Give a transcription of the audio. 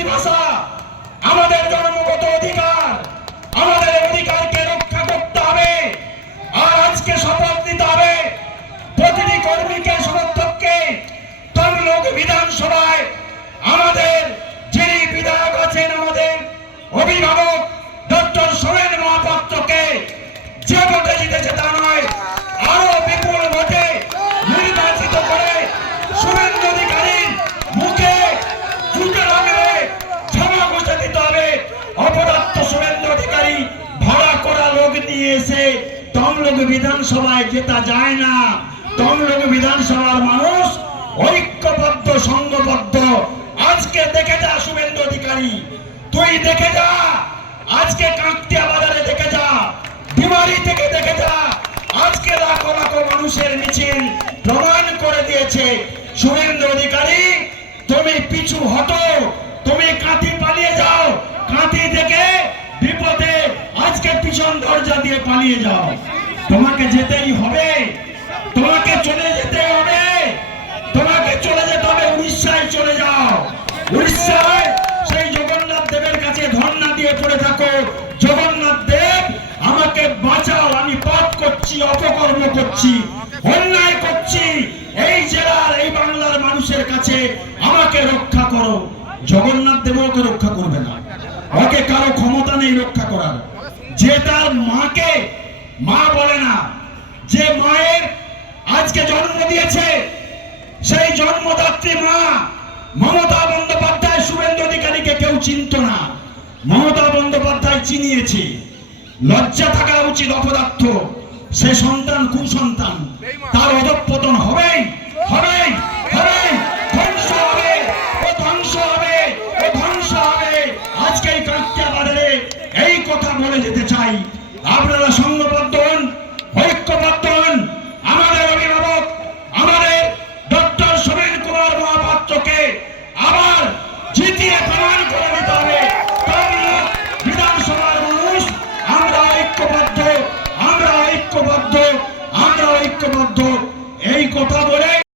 মাতৃভাষা আমাদের জন্মগত অধিকার, আমাদের অধিকারকে রক্ষা করতে হবে। আর আজকে শপথ নিতে হবে। প্রতিটি কর্মীকে, সমর্থককে, তমলোক বিধানসভায় আমাদের যিনি বিধায়ক আছেন, আমাদের অভিভাবক নিয়ে এসে বিধানসভায় জেতা যায় না। বিধানসভার মানুষ ঐক্যবদ্ধ, সংঘবদ্ধ। আজকে দেখে যা শুভেন্দু অধিকারী। তুই দেখে যা। আজকে কাঁকটিয়া বাজারে দেখে যা। বিমারি থেকে দেখে যা। আজকে লাখো লাখো মানুষের মিছিল প্রমাণ করে দিয়েছে শুভেন্দু অধিকারী। দরজা দিয়ে পালিয়ে যাও। তোমাকে যেতেই হবে। তোমাকে চলে যেতে হবে। তোমাকে চলে যেতে হবে। উড়িষ্যায় চলে যাও। উড়িষ্যায় সেই জগন্নাথ দেবের কাছে ধর্ণা দিয়ে পড়ে থাকো। জগন্নাথ দেব, আমাকে বাঁচাও। আমি পাপ করছি, অপকর্ম করছি, অন্যায় করছি। এই জেলার, এই বাংলার মানুষের কাছে আমাকে রক্ষা করো। জগন্নাথ দেব ওকে রক্ষা করবে না। ওকে কারও ক্ষমতা নেই রক্ষা করার। যে তার মাকে মা বলে না। যে মায়ের আজকে জন্ম দিয়েছে সেই জন্মদাত্রী মা মমতা বন্দ্যোপাধ্যায় শুভেন্দু অধিকারীকে কেউ চিনত না। মমতা বন্দ্যোপাধ্যায় চিনিয়েছে। লজ্জা থাকা উচিত অপদার্থ। সে সন্তান কুসন্তান। তার অধঃপতন হবেই হবেই।